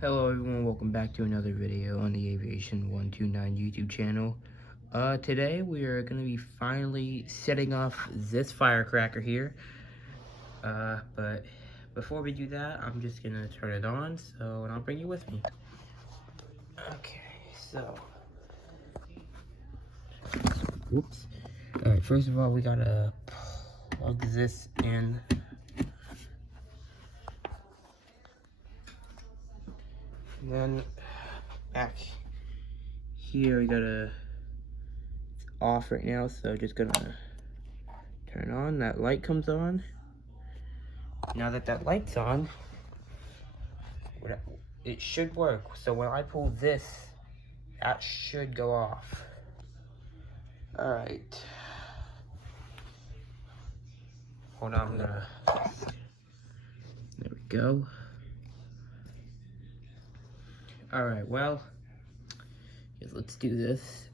Hello everyone, welcome back to another video on the Aviation 129 YouTube channel. Today we are going to be finally setting off this firecracker here. But before we do that, I'm just going to turn it on, and I'll bring you with me. Okay, so... Whoops. Alright, first of all, we gotta plug this in. And then back here we gotta, it's off right now, so just gonna turn on, that light comes on. Now that light's on, it should work. So when I pull this, that should go off. Alright. Hold on, there we go. Alright, well, let's do this.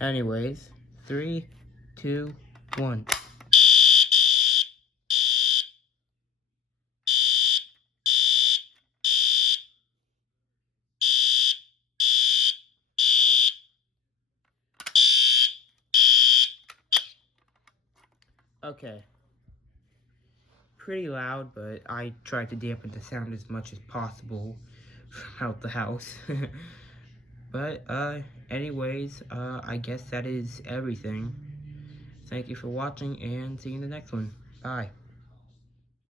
Anyways, 3, 2, 1. Okay. Pretty loud, but I tried to dampen the sound as much as possible from out the house. But, anyways, I guess that is everything. Thank you for watching, and see you in the next one. Bye.